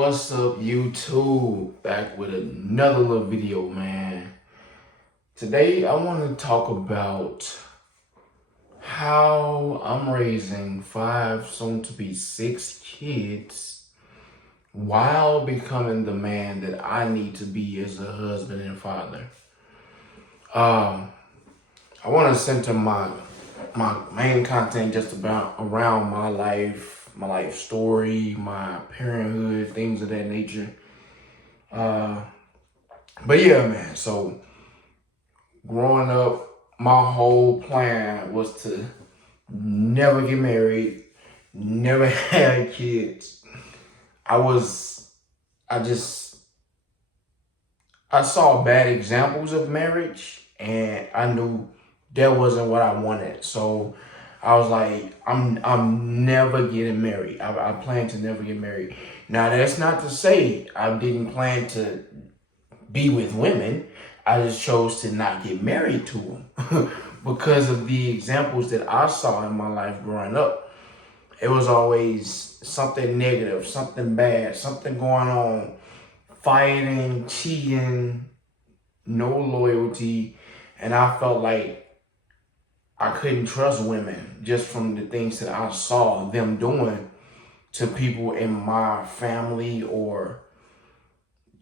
What's up, YouTube? Back with another little video, man. Today, I want to talk about how I'm raising 5, soon to be 6 kids while becoming the man that I need to be as a husband and father. I want to center my main content just about around my life story, my parenthood, things of that nature. But yeah, man. So growing up, my whole plan was to never get married, never have kids. I just, I saw bad examples of marriage, and I knew that wasn't what I wanted. So I was like, I'm never getting married. I plan to never get married. Now that's not to say I didn't plan to be with women. I just chose to not get married to them because of the examples that I saw in my life growing up. It was always something negative, something bad, something going on, fighting, cheating, no loyalty. And I felt like I couldn't trust women just from the things that I saw them doing to people in my family, or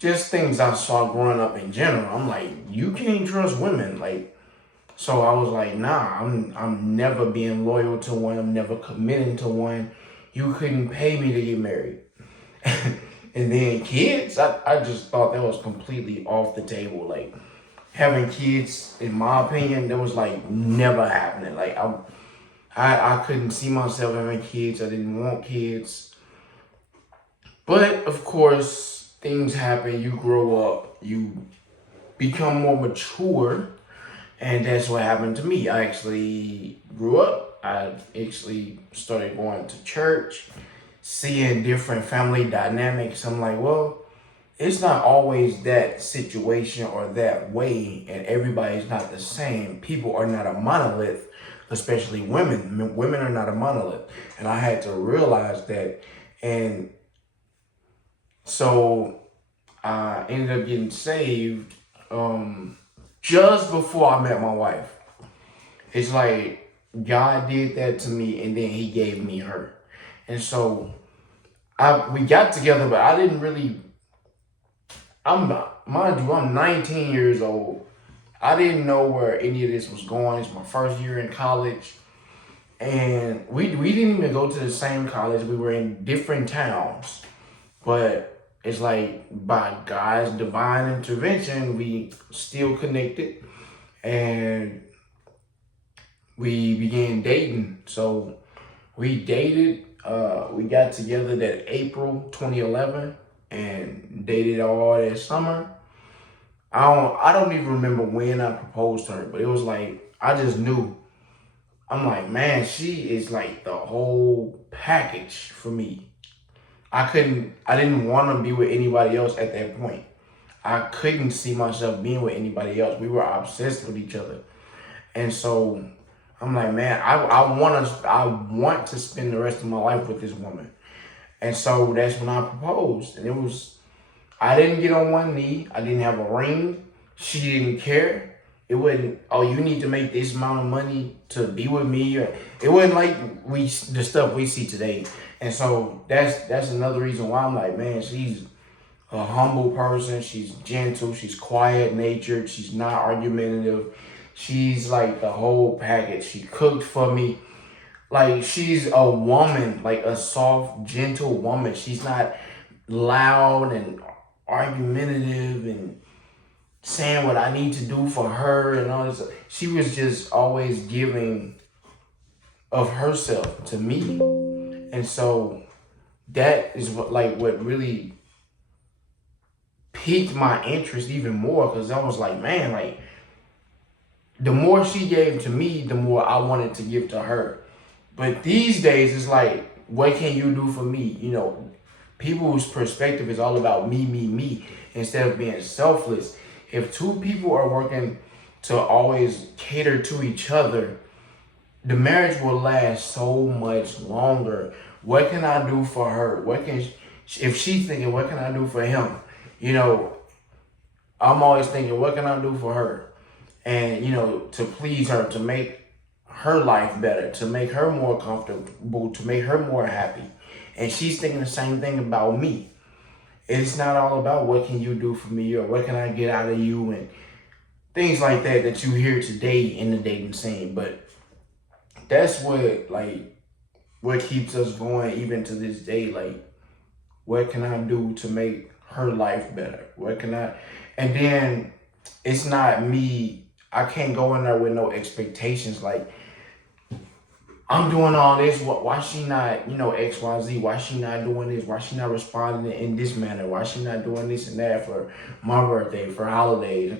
just things I saw growing up in general. I'm like, you can't trust women. So I was like, nah, I'm never being loyal to one. I'm never committing to one. You couldn't pay me to get married. And then kids, I just thought that was completely off the table. Like, having kids, in my opinion, that was like never happening. Like, I couldn't see myself having kids. I didn't want kids. But of course, things happen. You grow up, you become more mature, and that's what happened to me. I actually grew up. I actually started going to church, seeing different family dynamics. I'm like, well, it's not always that situation or that way, and everybody's not the same. People are not a monolith, especially women. Women are not a monolith. And I had to realize that. And so I ended up getting saved just before I met my wife. It's like God did that to me, and then he gave me her. And so we got together, but I didn't really, mind you, I'm 19 years old. I didn't know where any of this was going. It's my first year in college. And we didn't even go to the same college. We were in different towns. But it's like by God's divine intervention, we still connected. And we began dating. So we dated. We got together that April 2011 and dated all that summer. I don't even remember when I proposed to her, but it was like I just knew. I'm like, man, she is like the whole package for me. I didn't want to be with anybody else at that point. I couldn't see myself being with anybody else. We were obsessed with each other. And so I'm like, man, I want to spend the rest of my life with this woman. And so that's when I proposed. And I didn't get on one knee. I didn't have a ring. She didn't care. It wasn't, oh, you need to make this amount of money to be with me. It wasn't like the stuff we see today. And so that's another reason why I'm like, man, she's a humble person. She's gentle. She's quiet natured. She's not argumentative. She's like the whole package. She cooked for me. Like, she's a woman, like a soft, gentle woman. She's not loud and argumentative and saying what I need to do for her and all this. She was just always giving of herself to me. And so that is what really piqued my interest even more, because I was like, man, like, the more she gave to me, the more I wanted to give to her. But these days, it's like, what can you do for me? You know, people's perspective is all about me, instead of being selfless. If two people are working to always cater to each other, the marriage will last so much longer. What can I do for her? What can if she's thinking, what can I do for him? You know, I'm always thinking, what can I do for her? And, you know, to please her, to make her life better, to make her more comfortable, to make her more happy. And she's thinking the same thing about me. It's not all about what can you do for me or what can I get out of you and things like that that you hear today in the dating scene. But that's what keeps us going even to this day. Like, what can I do to make her life better? What can I? And then it's not me. I can't go in there with no expectations. Like, I'm doing all this. Why she not, X, Y, Z? Why she not doing this? Why she not responding in this manner? Why she not doing this and that for my birthday, for holidays?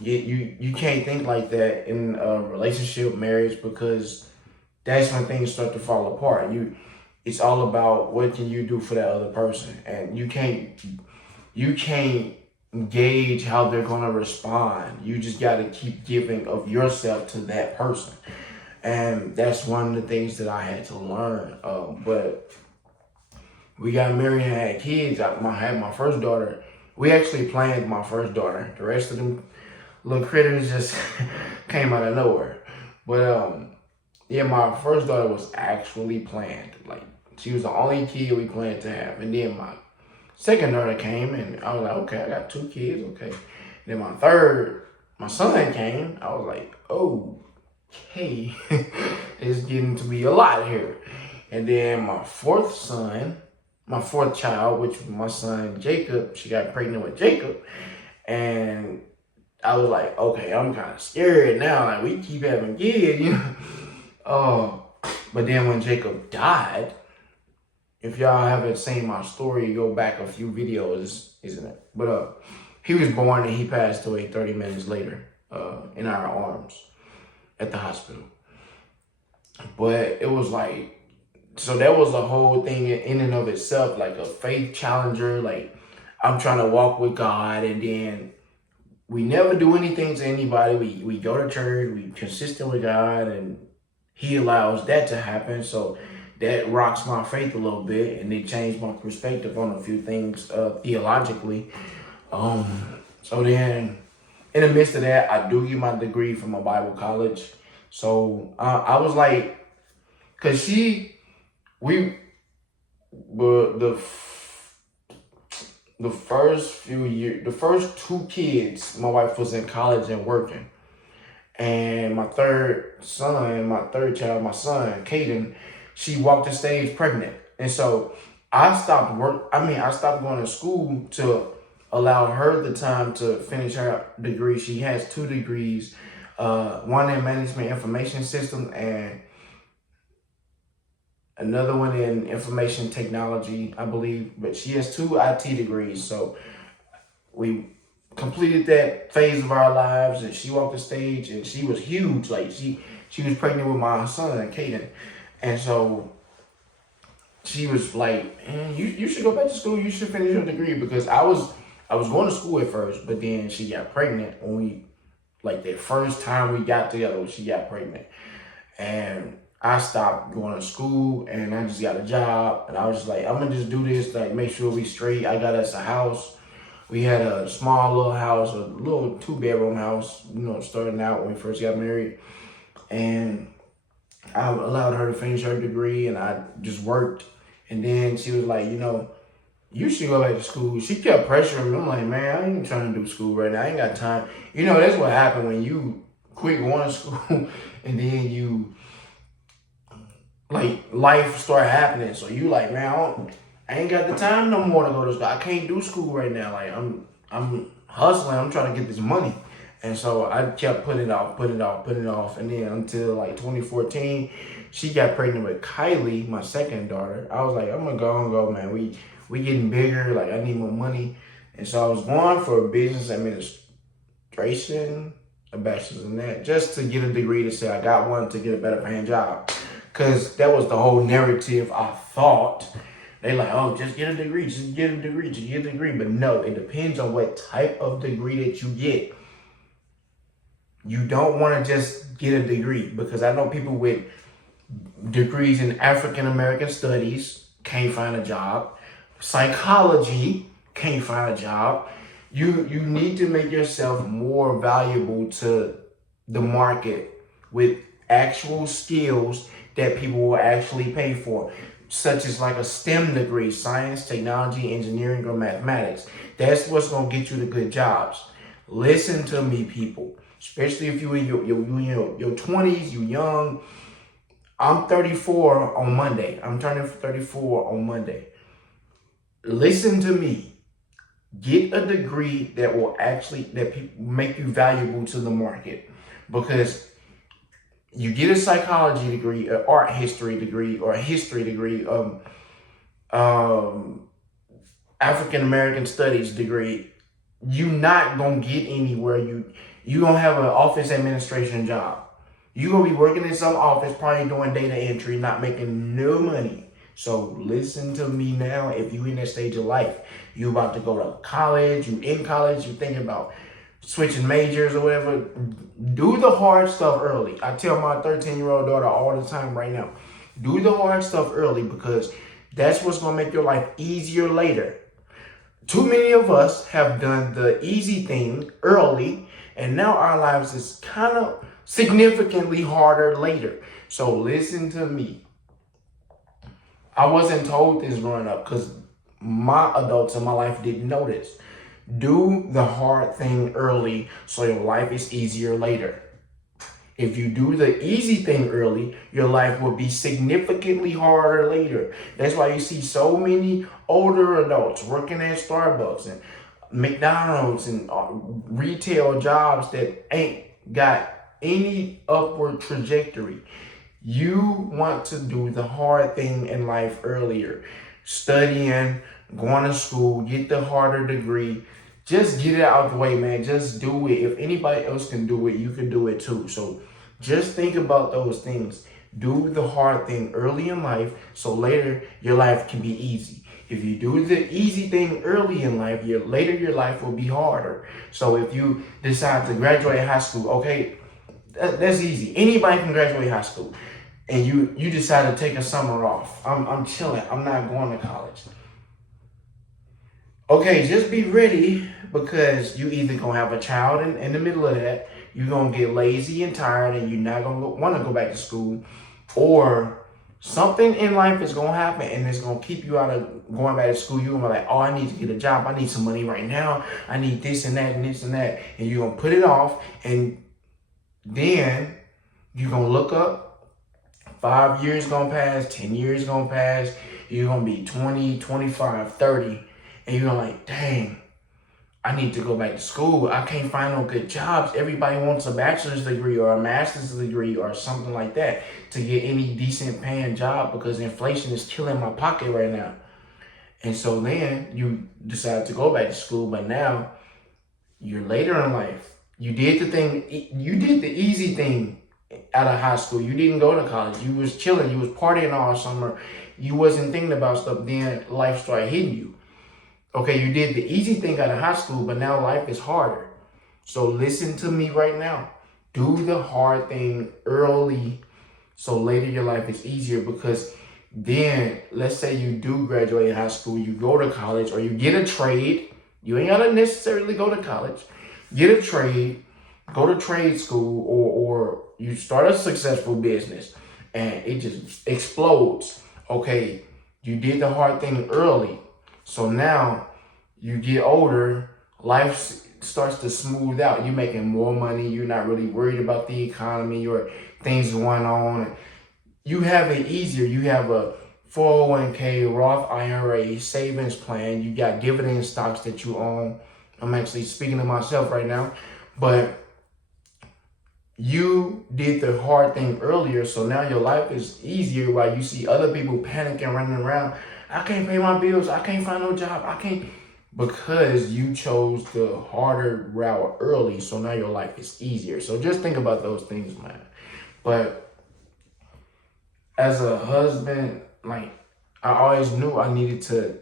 You can't think like that in a relationship, marriage, because that's when things start to fall apart. It's all about what can you do for that other person, and you can't gauge how they're gonna respond. You just got to keep giving of yourself to that person. And that's one of the things that I had to learn. But we got married and had kids. I had my first daughter. We actually planned my first daughter. The rest of them little critters just came out of nowhere. But yeah, my first daughter was actually planned. Like, she was the only kid we planned to have. And then my second daughter came, and I was like, okay, I got 2 kids. Okay. And then my son came. I was like, oh. Hey, it's getting to be a lot here. And then my fourth child, which was my son Jacob, she got pregnant with Jacob. And I was like, okay, I'm kind of scared now. Like, we keep having kids, But then when Jacob died, if y'all haven't seen my story, go back a few videos, isn't it? But he was born and he passed away 30 minutes later in our arms at the hospital. But it was like, so that was a whole thing in and of itself, like a faith challenger. Like, I'm trying to walk with God, and then we never do anything to anybody. We go to church, we consistent with God, and he allows that to happen. So that rocks my faith a little bit, and it changed my perspective on a few things theologically. So then, in the midst of that, I do get my degree from a Bible college. So I was like, cause the first few years, the first 2 kids, my wife was in college and working. And my third child, my son, Caden, she walked the stage pregnant. And so I stopped going to school to allow her the time to finish her degree. She has 2 degrees, one in management information system and another one in information technology, I believe. But she has 2 IT degrees. So we completed that phase of our lives, and she walked the stage, and she was huge. Like, she was pregnant with my son, Caden. And so she was like, man, you should go back to school. You should finish your degree, because I was going to school at first, but then she got pregnant when the first time we got together, she got pregnant. And I stopped going to school, and I just got a job, and I was just like, I'm gonna just do this, like, make sure we straight. I got us a house. We had a small little house, a little 2-bedroom house, starting out when we first got married. And I allowed her to finish her degree, and I just worked. And then she was like, you should go back to school. She kept pressuring me. I'm like, man, I ain't trying to do school right now. I ain't got time. That's what happened when you quit going to school and then you, life start happening. So you like, man, I ain't got the time no more to go to school. I can't do school right now. Like, I'm hustling. I'm trying to get this money. And so I kept putting it off. And then until 2014, she got pregnant with Kylie, my second daughter. I was like, I'm going to go, man. We getting bigger. Like, I need more money. And so I was going for business administration, a bachelor's in that, just to get a degree to say I got one, to get a better paying job. Because that was the whole narrative I thought. They like, oh, just get a degree. But no, it depends on what type of degree that you get. You don't want to just get a degree, because I know people with degrees in African American studies can't find a job. psychology, can't find a job. You need to make yourself more valuable to the market with actual skills that people will actually pay for, such as like a STEM degree, science, technology, engineering, or mathematics. That's what's gonna get you the good jobs. Listen to me, people. Especially if you in your 20s, you young. I'm 34 on Monday. I'm turning 34 on Monday. Listen to me. Get a degree that will actually that people make you valuable to the market, because you get a psychology degree, an art history degree, or a history degree, um, African American studies degree. You not gonna get anywhere. You gonna have an office administration job. You gonna be working in some office, probably doing data entry, not making no money. So listen to me now. If you in that stage of life, you about to go to college, you in college, you thinking about switching majors or whatever, do the hard stuff early. I tell my 13-year-old daughter all the time right now, do the hard stuff early, because that's what's gonna make your life easier later. Too many of us have done the easy thing early, and now our lives is kind of significantly harder later. So listen to me. I wasn't told this growing up because my adults in my life didn't know this. Do the hard thing early so your life is easier later. If you do the easy thing early, your life will be significantly harder later. That's why you see so many older adults working at Starbucks and McDonald's and retail jobs that ain't got any upward trajectory. You want to do the hard thing in life earlier. Studying, going to school, get the harder degree. Just get it out of the way, man. Just do it. If anybody else can do it, you can do it too. So just think about those things. Do the hard thing early in life so later your life can be easy. If you do the easy thing early in life, later your life will be harder. So if you decide to graduate high school, okay, that's easy. Anybody can graduate high school. And you decide to take a summer off. I'm chilling. I'm not going to college. Okay, just be ready, because you either gonna have a child in the middle of that, you're gonna get lazy and tired, and you're not gonna want to go back to school, or something in life is gonna happen and it's gonna keep you out of going back to school. You're gonna be like, oh, I need to get a job. I need some money right now. I need this and that and this and that. And you're gonna put it off, and then you're gonna look up. 5 years gonna pass, 10 years gonna pass. You're gonna be 20, 25, 30. And you're like, dang, I need to go back to school. I can't find no good jobs. Everybody wants a bachelor's degree or a master's degree or something like that to get any decent paying job, because inflation is killing my pocket right now. And so then you decide to go back to school, but now you're later in life. You did the easy thing out of high school. You didn't go to college. You was chilling. You was partying all summer. You wasn't thinking about stuff. Then life started hitting you. Okay, you did the easy thing out of high school, but now life is harder. So listen to me right now. Do the hard thing early so later your life is easier, because then let's say you do graduate high school, you go to college, or you get a trade. You ain't gotta necessarily go to college. Get a trade, go to trade school, or you start a successful business and it just explodes. Okay, you did the hard thing early. So now you get older, life starts to smooth out. You're making more money. You're not really worried about the economy or things going on. You have it easier. You have a 401k, Roth IRA, savings plan. You got dividend stocks that you own. I'm actually speaking to myself right now. But you did the hard thing earlier, so now your life is easier, while you see other people panicking, running around. I can't pay my bills. I can't find no job. I can't. Because you chose the harder route early, so now your life is easier. So just think about those things, man. But as a husband, like, I always knew I needed to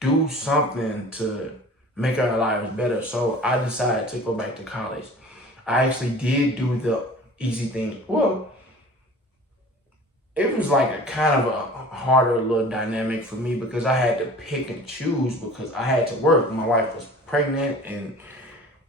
do something to make our lives better. So I decided to go back to college. I actually did do the easy thing. Well, it was like a kind of a harder little dynamic for me because I had to pick and choose because I had to work. My wife was pregnant and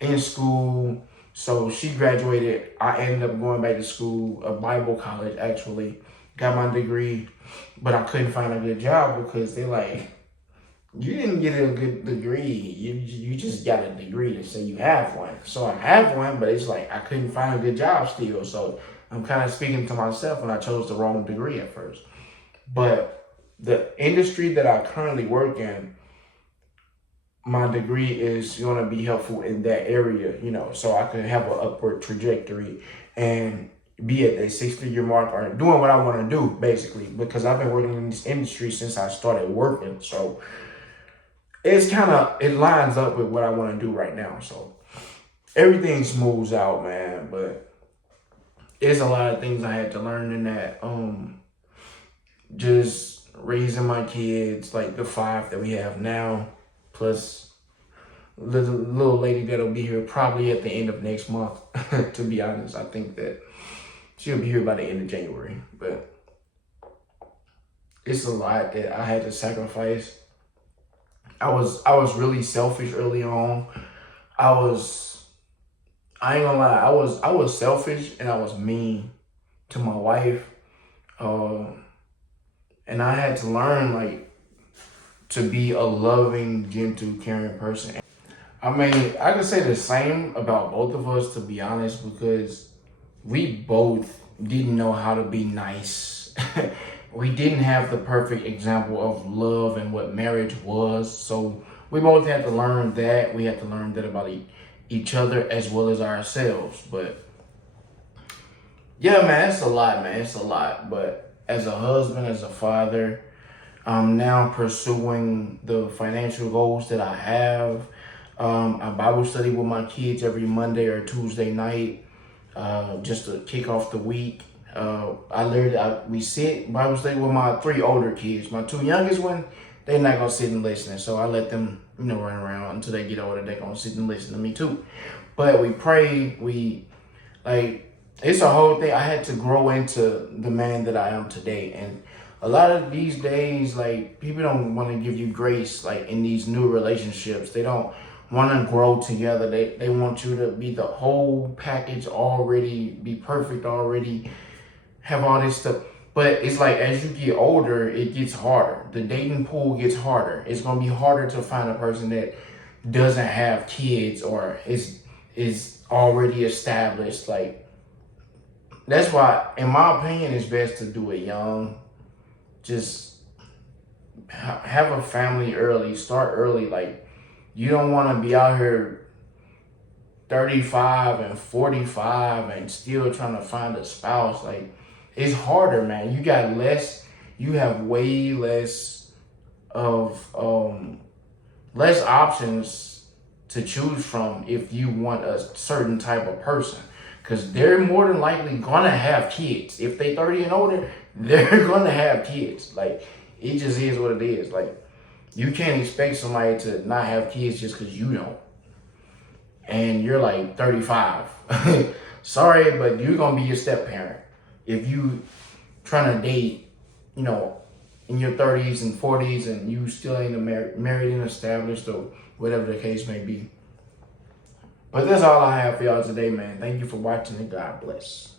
in school. So she graduated. I ended up going back to school, a Bible college actually. Got my degree, but I couldn't find a good job because they're like, you didn't get a good degree. You just got a degree to say you have one. So I have one, but it's like I couldn't find a good job still. So I'm kind of speaking to myself when I chose the wrong degree at first. But the industry that I currently work in, my degree is going to be helpful in that area, you know, so I can have an upward trajectory and be at the 6 figure mark or doing what I want to do, basically, because I've been working in this industry since I started working. So it lines up with what I want to do right now. So everything smooths out, man. But there's a lot of things I had to learn in that. Just raising my kids, like the 5 that we have now, plus the little lady that'll be here probably at the end of next month. To be honest, I think that she'll be here by the end of January. But it's a lot that I had to sacrifice. I was really selfish early on. I ain't gonna lie, I was selfish and I was mean to my wife. And I had to learn like to be a loving, gentle, caring person. I mean, I could say the same about both of us, to be honest, because we both didn't know how to be nice. We didn't have the perfect example of love and what marriage was. So we both had to learn that. We had to learn that about each other as well as ourselves. But yeah, man, it's a lot, man. It's a lot. But as a husband, as a father, I'm now pursuing the financial goals that I have. I Bible study with my kids every Monday or Tuesday night, just to kick off the week. We sit Bible study with my 3 older kids. My 2 youngest one, they're not gonna sit and listen. So I let them, run around until they get older. They're gonna sit and listen to me too. But we pray. It's a whole thing. I had to grow into the man that I am today. And a lot of these days, like, people don't want to give you grace, like, in these new relationships. They don't want to grow together. They want you to be the whole package already, be perfect already, have all this stuff. But it's like, as you get older, it gets harder. The dating pool gets harder. It's going to be harder to find a person that doesn't have kids or is already established. Like, that's why, in my opinion, it's best to do it young. Just have a family early, start early. Like, you don't want to be out here 35 and 45 and still trying to find a spouse. Like, it's harder, man. You have way less of less options to choose from if you want a certain type of person. Because they're more than likely gonna have kids. If they 30 and older, they're gonna have kids. Like, it just is what it is. Like, you can't expect somebody to not have kids just because you don't. And you're like 35. Sorry, but you're gonna be a step parent. If you trying to date, in your 30s and 40s and you still ain't married and established or whatever the case may be. But that's all I have for y'all today, man. Thank you for watching and God bless.